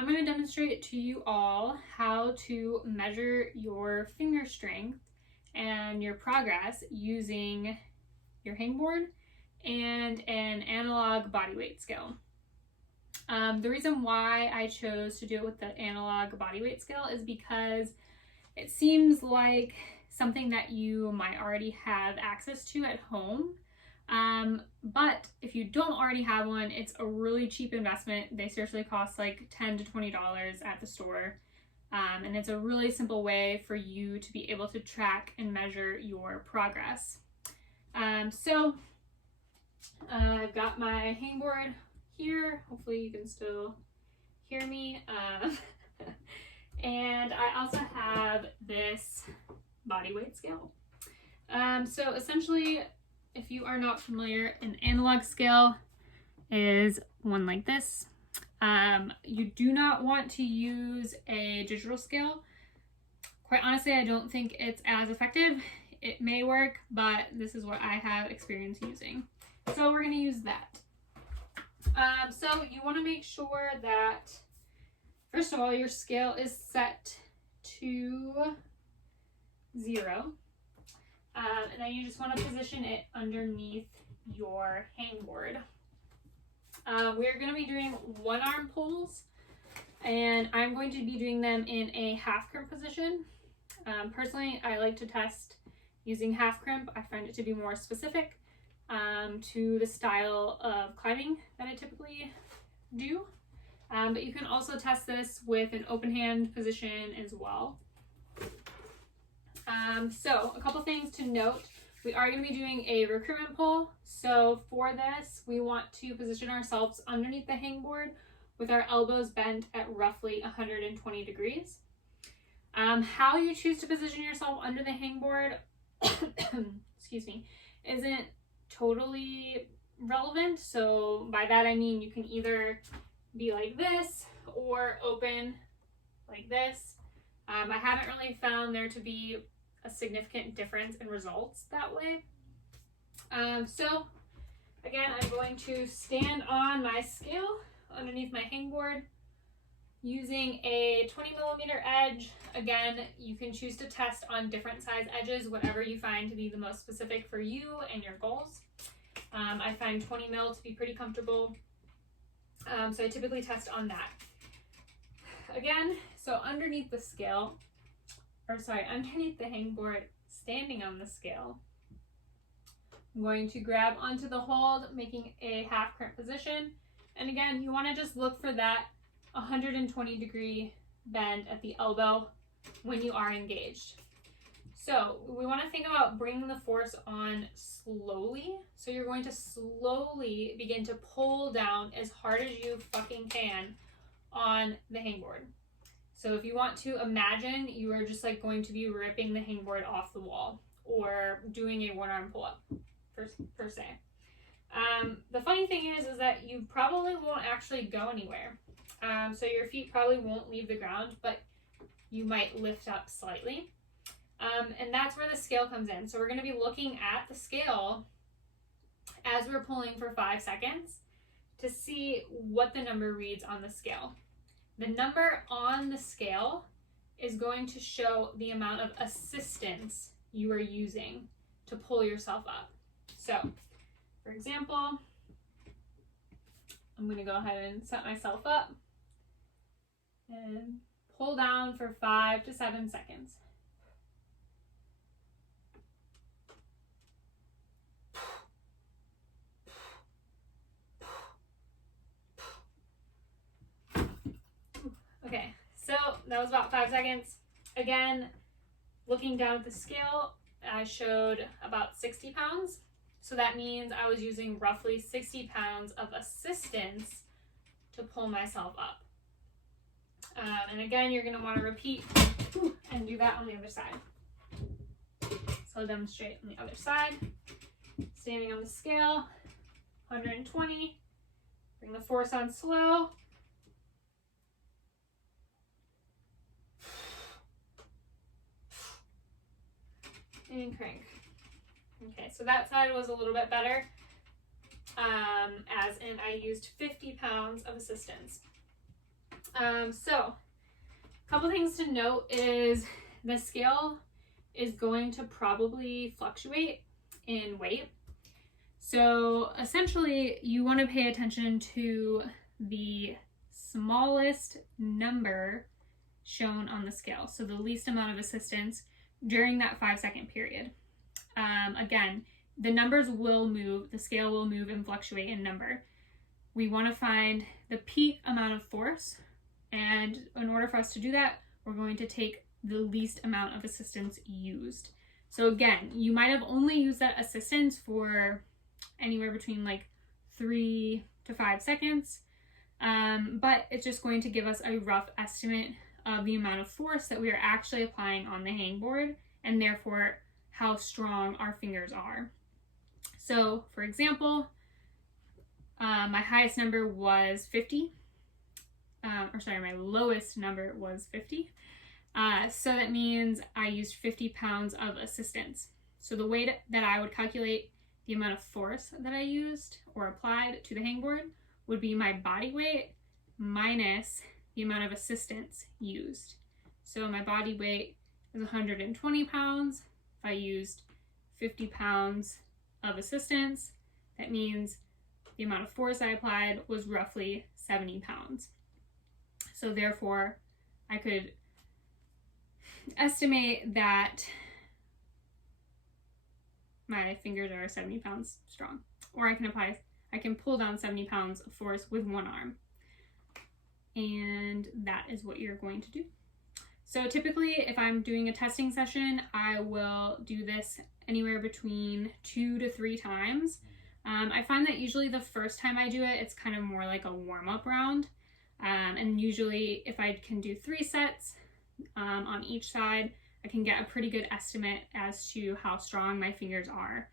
I'm going to demonstrate to you all how to measure your finger strength and your progress using your hangboard and an analog body weight scale. The reason why I chose to do it with the analog body weight scale is because it seems like something that you might already have access to at home. But if you don't already have one, it's a really cheap investment. They seriously cost like $10 to $20 at the store. And it's a really simple way for you to be able to track and measure your progress. So I've got my hangboard here. Hopefully you can still hear me. And I also have this body weight scale. So essentially, if you are not familiar, an analog scale is one like this. You do not want to use a digital scale. Quite honestly, I don't think it's as effective. It may work, but this is what I have experience using. So we're going to use that. So you want to make sure that, first of all, your scale is set to 0. And then you just want to position it underneath your hangboard. We're going to be doing one arm pulls, and I'm going to be doing them in a half crimp position. Personally, I like to test using half crimp. I find it to be more specific to the style of climbing that I typically do. But you can also test this with an open hand position as well. So a couple things to note. We are going to be doing a recruitment pull. So for this, we want to position ourselves underneath the hangboard with our elbows bent at roughly 120 degrees. How you choose to position yourself under the hangboard, excuse me, isn't totally relevant. So by that I mean you can either be like this or open like this. I haven't really found there to be a significant difference in results that way. So again, I'm going to stand on my scale underneath my hangboard using a 20 millimeter edge. Again, you can choose to test on different size edges, whatever you find to be the most specific for you and your goals. I find 20 mil to be pretty comfortable. So I typically test on that. Again, so underneath the scale, underneath the hangboard, standing on the scale, I'm going to grab onto the hold, making a half crimp position. And again, you want to just look for that 120 degree bend at the elbow when you are engaged. So we want to think about bringing the force on slowly. So you're going to slowly begin to pull down as hard as you fucking can on the hangboard. So if you want to imagine, you are just like going to be ripping the hangboard off the wall or doing a one arm pull up per se. The funny thing is that you probably won't actually go anywhere. So your feet probably won't leave the ground, but you might lift up slightly. And that's where the scale comes in. So we're going to be looking at the scale as we're pulling for 5 seconds to see what the number reads on the scale. The number on the scale is going to show the amount of assistance you are using to pull yourself up. So, for example, I'm going to go ahead and set myself up and pull down for 5 to 7 seconds. Okay, so that was about 5 seconds. Again, looking down at the scale, I showed about 60 pounds. So that means I was using roughly 60 pounds of assistance to pull myself up. And again, you're going to want to repeat and do that on the other side. So I'll demonstrate on the other side. Standing on the scale, 120. Bring the force on slow. And crank. Okay, so that side was a little bit better, as in I used 50 pounds of assistance. So a couple things to note is the scale is going to probably fluctuate in weight. So essentially you want to pay attention to the smallest number shown on the scale. So the least amount of assistance during that 5-second period. Again, the numbers will move, the scale will move and fluctuate in number. We want to find the peak amount of force, and in order for us to do that, we're going to take the least amount of assistance used. So again, you might have only used that assistance for anywhere between like 3 to 5 seconds, but it's just going to give us a rough estimate of the amount of force that we are actually applying on the hangboard, and therefore how strong our fingers are. So for example, my highest number was 50, my lowest number was 50. So that means I used 50 pounds of assistance. So the way that I would calculate the amount of force that I used or applied to the hangboard would be my body weight minus the amount of assistance used. So my body weight is 120 pounds. If I used 50 pounds of assistance, that means the amount of force I applied was roughly 70 pounds. So therefore, I could estimate that my fingers are 70 pounds strong. Or I can pull down 70 pounds of force with one arm. And that is what you're going to do. So typically, if I'm doing a testing session, I will do this anywhere between 2 to 3 times. I find that usually the first time I do it, it's kind of more like a warm-up round. And usually if I can do 3 sets on each side, I can get a pretty good estimate as to how strong my fingers are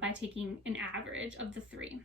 by taking an average of the 3.